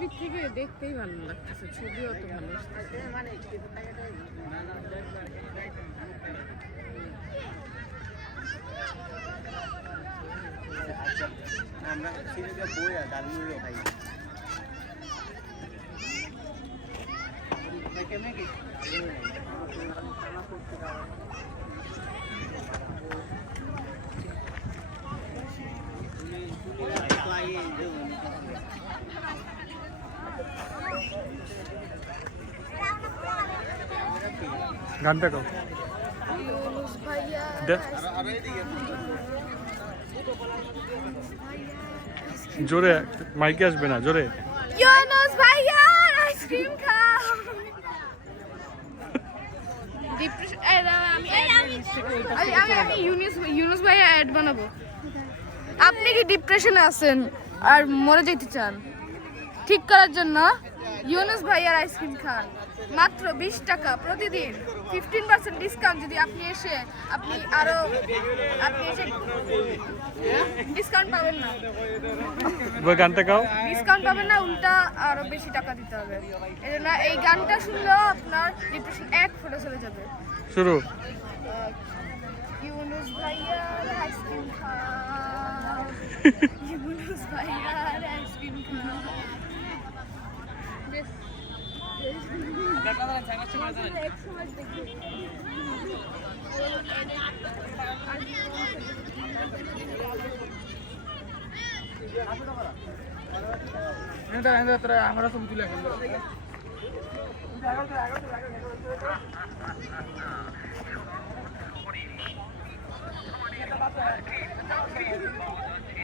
ছবি থেকে দেখতেই ভালো লাগতেছে, ছবিও তো ভালো আসতেছে। আমরা সিরিজে বই আর ডালমুড়িও খাই। কেমনে কি গানটা গাও জোরে, মাইকে আসবে না, জোরে। ইউনুস ভাইয়া আইসক্রিম খাও। আমি ইউনুস ভাইয়া অ্যাড বানাবো। আপনি কি ডিপ্রেশনে আছেন আর মরে যেতে চান, ঠিক করার জন্য ইউনুস ভাইয়ার আইসক্রিম খান। মাত্র 20 টাকা প্রতিদিন, 15% ডিসকাউন্ট। যদি আপনি এসে আপনি এসে ডিসকাউন্ট পাবেন না, গানটা গাও। ডিসকাউন্ট পাবেন না, উল্টা আরো বেশি টাকা দিতে হবে। এই জন্য এই গানটা শুনলেও আপনার ডিপ্রেশন এক ফুটে চলে যাবে। শুরু। ইউনুস ভাইয়ার আইসক্রিম খাও, ইউনুস ভাইয়ার আইসক্রিম খাও। আমরা ছবি তুলে এখন